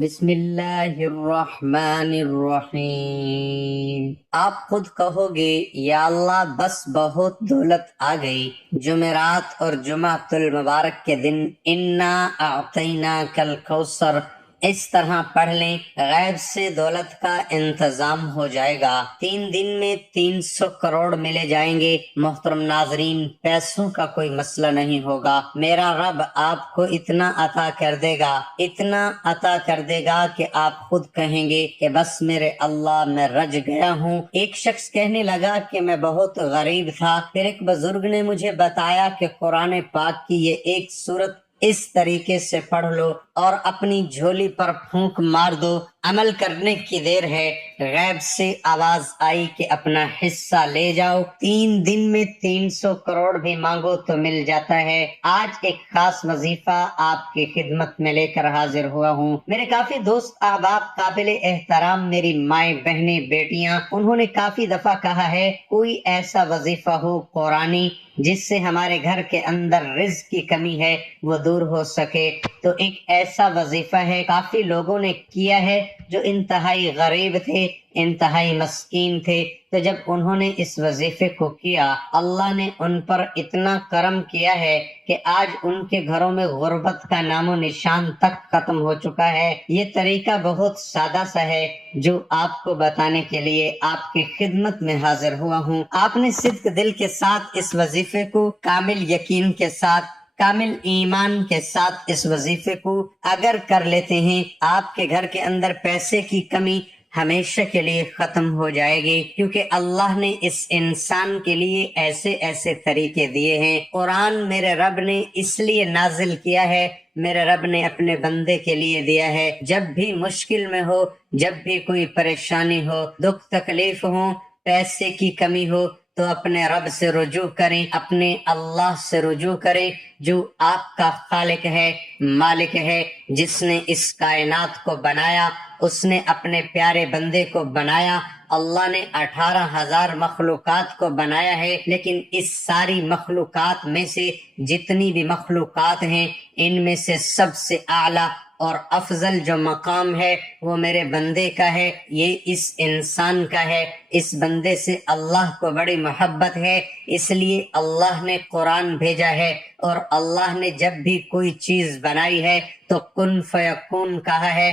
بسم اللہ الرحمن الرحیم۔ آپ خود کہو گے یا اللہ بس بہت دولت آ گئی۔ جمعرات اور جمعۃ المبارک کے دن انا اعطیناک الکوثر اس طرح پڑھ لیں، غیب سے دولت کا انتظام ہو جائے گا۔ 3 دن میں 300 کروڑ ملے جائیں گے۔ محترم ناظرین، پیسوں کا کوئی مسئلہ نہیں ہوگا، میرا رب آپ کو اتنا عطا کر دے گا، اتنا عطا کر دے گا کہ آپ خود کہیں گے کہ بس میرے اللہ میں رج گیا ہوں۔ ایک شخص کہنے لگا کہ میں بہت غریب تھا، پھر ایک بزرگ نے مجھے بتایا کہ قرآن پاک کی یہ ایک سورت اس طریقے سے پڑھ لو اور اپنی جھولی پر پھونک مار دو، عمل کرنے کی دیر ہے۔ غیب سے آواز آئی کہ اپنا حصہ لے جاؤ، 3 دن میں 300 کروڑ بھی مانگو تو مل جاتا ہے۔ آج ایک خاص وظیفہ آپ کی خدمت میں لے کر حاضر ہوا ہوں۔ میرے کافی دوست احباب، قابل احترام میری مائیں بہنیں بیٹیاں، انہوں نے کافی دفعہ کہا ہے کوئی ایسا وظیفہ ہو قرآنی جس سے ہمارے گھر کے اندر رزق کی کمی ہے وہ دور ہو سکے۔ تو ایک ایسا وظیفہ ہے، کافی لوگوں نے کیا ہے جو انتہائی غریب تھے، انتہائی مسکین تھے، تو جب انہوں نے اس وظیفے کو کیا اللہ نے ان پر اتنا کرم کیا ہے کہ آج ان کے گھروں میں غربت کا نام و نشان تک ختم ہو چکا ہے۔ یہ طریقہ بہت سادہ سا ہے جو آپ کو بتانے کے لیے آپ کی خدمت میں حاضر ہوا ہوں۔ آپ نے صدق دل کے ساتھ اس وظیفے کو، کامل یقین کے ساتھ، کامل ایمان کے ساتھ اس وظیفے کو اگر کر لیتے ہیں، آپ کے گھر کے اندر پیسے کی کمی ہمیشہ کے لیے ختم ہو جائے گی، کیونکہ اللہ نے اس انسان کے لیے ایسے ایسے طریقے دیے ہیں۔ قرآن میرے رب نے اس لیے نازل کیا ہے، میرے رب نے اپنے بندے کے لیے دیا ہے، جب بھی مشکل میں ہو، جب بھی کوئی پریشانی ہو، دکھ تکلیف ہو، پیسے کی کمی ہو، تو اپنے رب سے رجوع کریں، اپنے اللہ سے رجوع کریں جو آپ کا خالق ہے، مالک ہے، جس نے اس کائنات کو بنایا، اس نے اپنے پیارے بندے کو بنایا۔ اللہ نے 18,000 مخلوقات کو بنایا ہے، لیکن اس ساری مخلوقات میں سے جتنی بھی مخلوقات ہیں ان میں سے سب سے اعلیٰ اور افضل جو مقام ہے وہ میرے بندے کا ہے، یہ اس انسان کا ہے۔ اس بندے سے اللہ کو بڑی محبت ہے، اس لیے اللہ نے قرآن بھیجا ہے، اور اللہ نے جب بھی کوئی چیز بنائی ہے تو کن فیکون کہا ہے،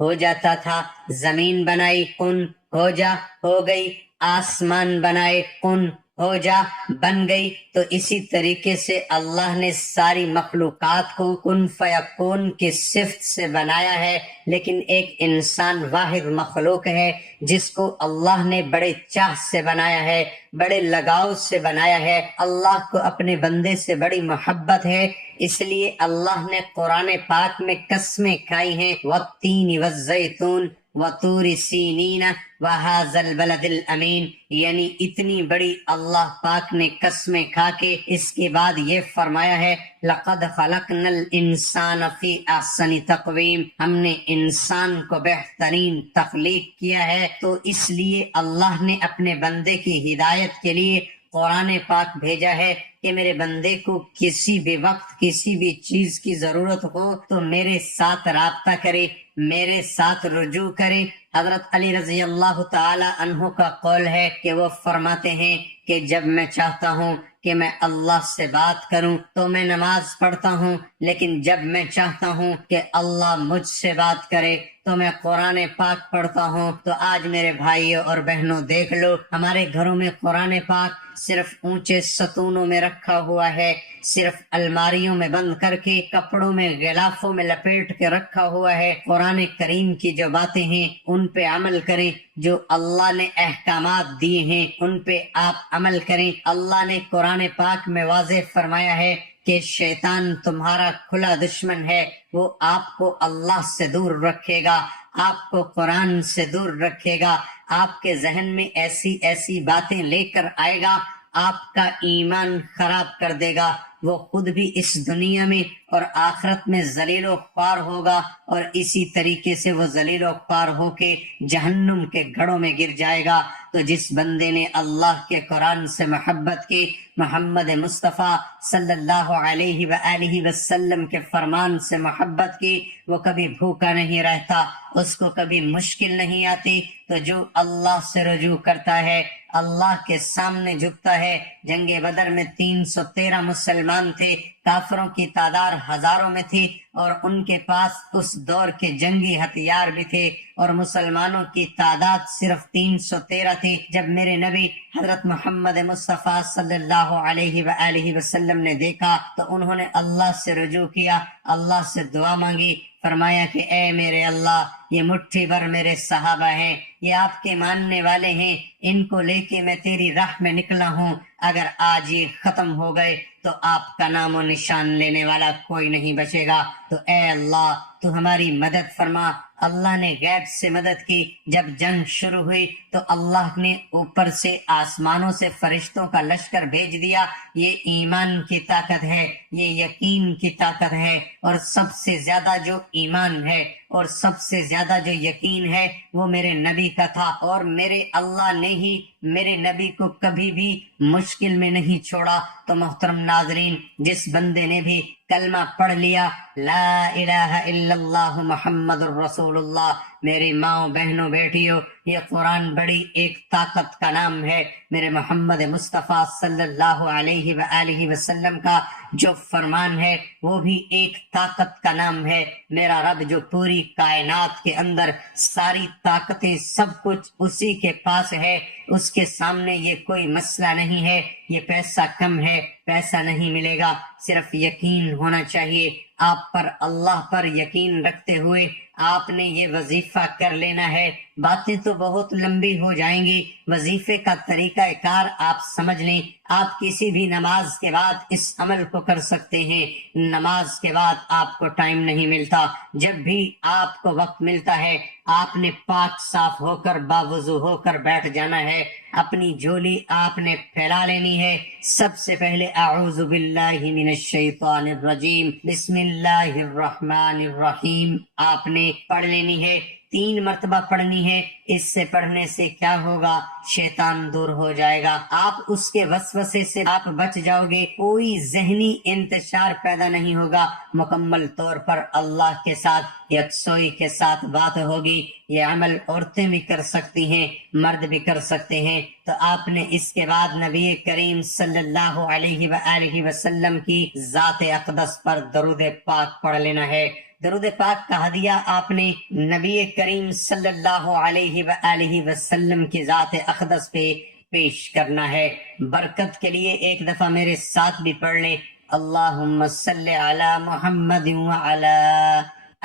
ہو جاتا تھا۔ زمین بنائی، کن ہو جا، ہو گئی۔ آسمان بنائے، کن ہو جا، بن گئی۔ تو اسی طریقے سے اللہ نے ساری مخلوقات کو کن فیکون کی صفت سے بنایا ہے، لیکن ایک انسان واحد مخلوق ہے جس کو اللہ نے بڑے چاہ سے بنایا ہے، بڑے لگاؤ سے بنایا ہے۔ اللہ کو اپنے بندے سے بڑی محبت ہے، اس لیے اللہ نے قرآن پاک میں قسمیں کھائی ہیں، والتین والزیتون وطور سینین وہذا البلد الامین، یعنی اتنی بڑی اللہ پاک نے قسمیں کھا کے اس کے بعد یہ فرمایا ہے لقد خلقنا الانسان فی احسن تقویم، ہم نے انسان کو بہترین تخلیق کیا ہے۔ تو اس لیے اللہ نے اپنے بندے کی ہدایت کے لیے قرآن پاک بھیجا ہے کہ میرے بندے کو کسی بھی وقت کسی بھی چیز کی ضرورت ہو تو میرے ساتھ رابطہ کرے، میرے ساتھ رجوع کرے۔ حضرت علی رضی اللہ تعالی عنہ کا قول ہے کہ وہ فرماتے ہیں کہ جب میں چاہتا ہوں کہ میں اللہ سے بات کروں تو میں نماز پڑھتا ہوں، لیکن جب میں چاہتا ہوں کہ اللہ مجھ سے بات کرے تو میں قرآن پاک پڑھتا ہوں۔ تو آج میرے بھائیوں اور بہنوں دیکھ لو، ہمارے گھروں میں قرآن پاک صرف اونچے ستونوں میں رکھا ہوا ہے، صرف الماریوں میں بند کر کے، کپڑوں میں غلافوں میں لپیٹ کے رکھا ہوا ہے۔ قرآن کریم کی جو باتیں ہیں ان پہ عمل کریں، جو اللہ نے احکامات دیے ہیں ان پہ آپ عمل کریں۔ اللہ نے قرآن پاک میں واضح فرمایا ہے کہ شیطان تمہارا کھلا دشمن ہے، وہ آپ کو اللہ سے دور رکھے گا، آپ کو قرآن سے دور رکھے گا، آپ کے ذہن میں ایسی ایسی باتیں لے کر آئے گا، آپ کا ایمان خراب کر دے گا، وہ خود بھی اس دنیا میں اور آخرت میں ذلیل و خوار ہوگا، اور اسی طریقے سے وہ ذلیل و خوار ہو کے جہنم کے گڑھوں میں گر جائے گا۔ تو جس بندے نے اللہ کے قرآن سے محبت کی، محمد مصطفیٰ صلی اللہ علیہ وآلہ وسلم کے فرمان سے محبت کی، وہ کبھی بھوکا نہیں رہتا، اس کو کبھی مشکل نہیں آتی۔ تو جو اللہ سے رجوع کرتا ہے، اللہ کے سامنے جھکتا ہے۔ جنگ بدر میں 313 مسلمان تھے، کافروں کی تعداد ہزاروں میں تھی، اور ان کے پاس اس دور کے جنگی ہتھیار بھی تھے، اور مسلمانوں کی تعداد صرف 313 تھی۔ جب میرے نبی حضرت محمد مصطفیٰ صلی اللہ علیہ وآلہ وسلم نے دیکھا تو انہوں نے اللہ سے رجوع کیا، اللہ سے دعا مانگی، فرمایا کہ اے میرے اللہ، یہ مٹھی بھر میرے صحابہ ہیں، یہ آپ کے ماننے والے ہیں، ان کو لے کے میں تیری راہ میں نکلا ہوں، اگر آج یہ ختم ہو گئے تو آپ کا نام و نشان لینے والا کوئی نہیں بچے گا۔ تو اے اللہ تو ہماری مدد فرما۔ اللہ نے غیب سے مدد کی۔ جب جنگ شروع ہوئی تو اللہ نے اوپر سے آسمانوں سے فرشتوں کا لشکر بھیج دیا۔ یہ ایمان کی طاقت ہے، یہ یقین کی طاقت ہے، اور سب سے زیادہ جو ایمان ہے اور سب سے زیادہ جو یقین ہے وہ میرے نبی کا تھا، اور میرے اللہ نے ہی میرے نبی کو کبھی بھی مشکل میں نہیں چھوڑا۔ تو محترم ناظرین، جس بندے نے بھی کلمہ پڑھ لیا لا الہ الا اللہ محمد الرسول اللہ، میری ماں بہنوں بیٹیوں، یہ قرآن بڑی ایک طاقت کا نام ہے۔ میرے محمد مصطفیٰ صلی اللہ علیہ وآلہ وسلم کا جو فرمان ہے وہ بھی ایک طاقت کا نام ہے۔ میرا رب جو پوری کائنات کے اندر ساری طاقتیں سب کچھ اسی کے پاس ہے، اس کے سامنے یہ کوئی مسئلہ نہیں ہے۔ یہ پیسہ کم ہے، پیسہ نہیں ملے گا، صرف یقین ہونا چاہیے آپ پر۔ اللہ پر یقین رکھتے ہوئے آپ نے یہ وظیفہ کر لینا ہے۔ باتیں تو بہت لمبی ہو جائیں گی، وظیفے کا طریقہ کار آپ سمجھ لیں۔ آپ کسی بھی نماز کے بعد اس عمل کو کر سکتے ہیں۔ نماز کے بعد آپ کو ٹائم نہیں ملتا، جب بھی آپ کو وقت ملتا ہے آپ نے پاک صاف ہو کر باوضو ہو کر بیٹھ جانا ہے، اپنی جھولی آپ نے پھیلا لینی ہے۔ سب سے پہلے اعوذ باللہ من الشیطان الرجیم بسم اللہ الرحمن الرحیم آپ نے پڑھ لینی ہے، 3 مرتبہ پڑھنی ہے۔ اس سے پڑھنے سے کیا ہوگا؟ شیطان دور ہو جائے گا، آپ اس کے وسوسے سے آپ بچ جاؤ گے، کوئی ذہنی انتشار پیدا نہیں ہوگا، مکمل طور پر اللہ کے ساتھ یکسوئی کے ساتھ بات ہوگی۔ یہ عمل عورتیں بھی کر سکتی ہیں، مرد بھی کر سکتے ہیں۔ تو آپ نے اس کے بعد نبی کریم صلی اللہ علیہ وآلہ وسلم کی ذات اقدس پر درود پاک پڑھ لینا ہے۔ درود پاک کا ہدیہ آپ نے نبی کریم صلی اللہ علیہ وآلہ وسلم کی ذات اقدس پہ پیش کرنا ہے۔ برکت کے لیے ایک دفعہ میرے ساتھ بھی پڑھ لیں، اللہم صلی علی محمد وعلی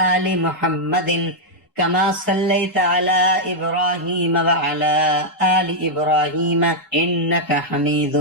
آل محمد كما صليت على إبراهيم وعلى آل إبراهيم إنك حميد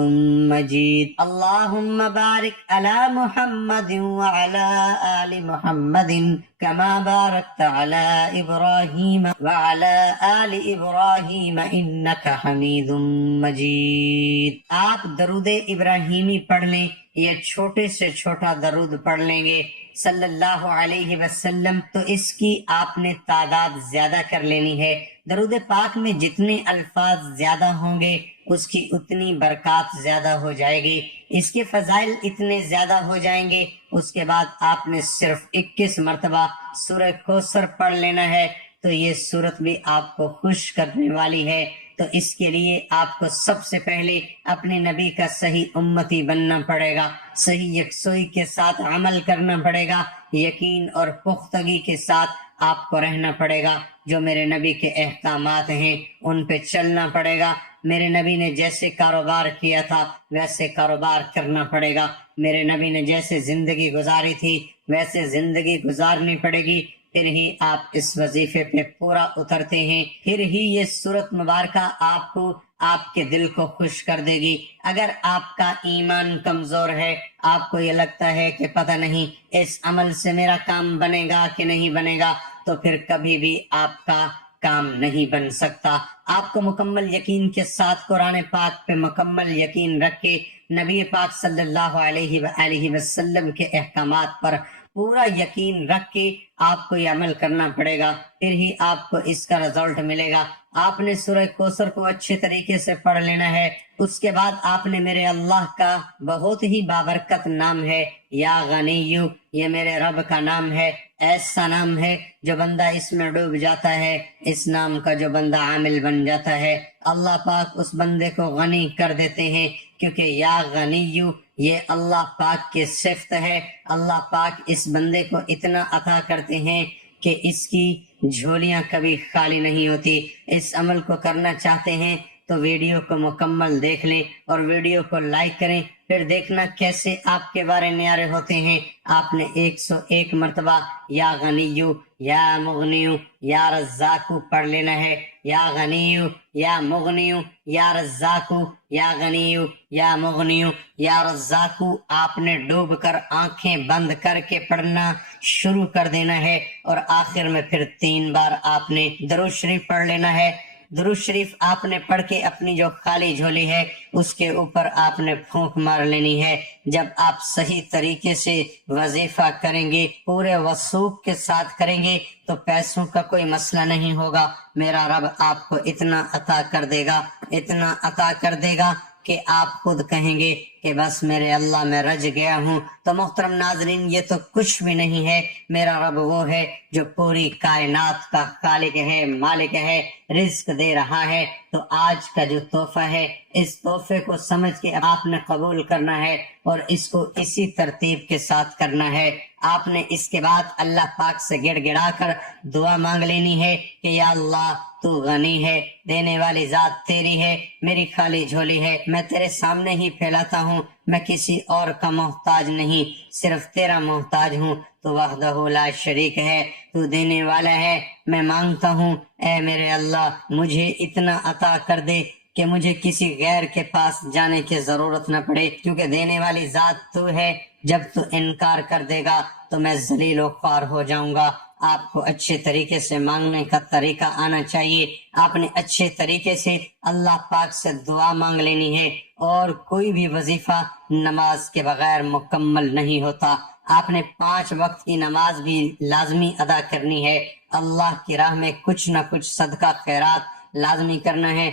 مجيد اللهم بارك على محمد وعلى آل محمد كما باركت على إبراهيم وعلى آل إبراهيم إنك حميد مجيد۔ آپ درود ابراہیمی پڑھ لیں، یہ چھوٹے سے چھوٹا درود پڑھ لیں گے صلی اللہ علیہ وسلم، تو اس کی آپ نے تعداد زیادہ کر لینی ہے۔ درود پاک میں جتنے الفاظ زیادہ ہوں گے اس کی اتنی برکات زیادہ ہو جائے گی، اس کے فضائل اتنے زیادہ ہو جائیں گے۔ اس کے بعد آپ نے صرف 21 مرتبہ سورہ کوثر پڑھ لینا ہے، تو یہ سورت بھی آپ کو خوش کرنے والی ہے۔ تو اس کے لیے آپ کو سب سے پہلے اپنے نبی کا صحیح امتی بننا پڑے گا، صحیح یکسوئی کے ساتھ عمل کرنا پڑے گا، یقین اور پختگی کے ساتھ آپ کو رہنا پڑے گا۔ جو میرے نبی کے احکامات ہیں ان پہ چلنا پڑے گا۔ میرے نبی نے جیسے کاروبار کیا تھا ویسے کاروبار کرنا پڑے گا، میرے نبی نے جیسے زندگی گزاری تھی ویسے زندگی گزارنی پڑے گی، پھر ہی آپ اس وظیفے پہ پورا اترتے ہیں، پھر ہی یہ سورت مبارکہ آپ کو آپ کے دل کو خوش کر دے گی۔ اگر آپ کا ایمان کمزور ہے، آپ کو یہ لگتا ہے کہ پتہ نہیں اس عمل سے میرا کام بنے گا کہ نہیں بنے گا، تو پھر کبھی بھی آپ کا کام نہیں بن سکتا۔ آپ کو مکمل یقین کے ساتھ قرآن پاک پہ مکمل یقین رکھ کے نبی پاک صلی اللہ علیہ وآلہ وسلم کے احکامات پر پورا یقین رکھ کے آپ کو یہ عمل کرنا پڑے گا، پھر ہی آپ کو اس کا رزلٹ ملے گا۔ آپ نے سورہ کوثر کو اچھے طریقے سے پڑھ لینا ہے۔ اس کے بعد آپ نے میرے اللہ کا بہت ہی بابرکت نام ہے یا غنیو، یہ میرے رب کا نام ہے، ایسا نام ہے جو بندہ اس میں ڈوب جاتا ہے، اس نام کا جو بندہ عامل بن جاتا ہے، اللہ پاک اس بندے کو غنی کر دیتے ہیں، کیونکہ یا غنیو یہ اللہ پاک کی صفت ہے۔ اللہ پاک اس بندے کو اتنا عطا کرتے ہیں کہ اس کی جھولیاں کبھی خالی نہیں ہوتی۔ اس عمل کو کرنا چاہتے ہیں تو ویڈیو کو مکمل دیکھ لیں اور ویڈیو کو لائک کریں، پھر دیکھنا کیسے آپ کے بارے نیارے ہوتے ہیں۔ آپ نے 101 مرتبہ یا غنیو یا مغنیو یا رزاقو پڑھ لینا ہے۔ یا غنیو یا مغنیو یا رزاقو، یا غنیو یا مغنیو یا رزاقو آپ نے ڈوب کر آنکھیں بند کر کے پڑھنا شروع کر دینا ہے، اور آخر میں پھر 3 بار آپ نے درود شریف پڑھ لینا ہے۔ درود شریف آپ نے پڑھ کے اپنی جو خالی جھولی ہے اس کے اوپر آپ نے پھونک مار لینی ہے۔ جب آپ صحیح طریقے سے وظیفہ کریں گے، پورے وثوق کے ساتھ کریں گے، تو پیسوں کا کوئی مسئلہ نہیں ہوگا۔ میرا رب آپ کو اتنا عطا کر دے گا، اتنا عطا کر دے گا کہ آپ خود کہیں گے کہ بس میرے اللہ میں رج گیا ہوں۔ تو محترم ناظرین، یہ تو کچھ بھی نہیں ہے، میرا رب وہ ہے جو پوری کائنات کا خالق ہے، مالک ہے، رزق دے رہا ہے۔ تو آج کا جو تحفہ ہے، اس تحفے کو سمجھ کے آپ نے قبول کرنا ہے اور اس کو اسی ترتیب کے ساتھ کرنا ہے۔ آپ نے اس کے بعد اللہ پاک سے گڑ گڑا کر دعا مانگ لینی ہے کہ یا اللہ تو غنی ہے، دینے والی ذات تیری ہے، میری خالی جھولی ہے، میں تیرے سامنے ہی پھیلاتا ہوں، میں کسی اور کا محتاج نہیں، صرف تیرا محتاج ہوں۔ تو وحدہ لا شریک ہے، تو دینے والا ہے، میں مانگتا ہوں اے میرے اللہ مجھے اتنا عطا کر دے کہ مجھے کسی غیر کے پاس جانے کی ضرورت نہ پڑے، کیونکہ دینے والی ذات تو ہے۔ جب تو انکار کر دے گا تو میں ذلیل و خوار ہو جاؤں گا۔ آپ کو اچھے طریقے سے مانگنے کا طریقہ آنا چاہیے۔ آپ نے اچھے طریقے سے اللہ پاک سے دعا مانگ لینی ہے، اور کوئی بھی وظیفہ نماز کے بغیر مکمل نہیں ہوتا۔ آپ نے 5 وقت کی نماز بھی لازمی ادا کرنی ہے۔ اللہ کی راہ میں کچھ نہ کچھ صدقہ خیرات لازمی کرنا ہے۔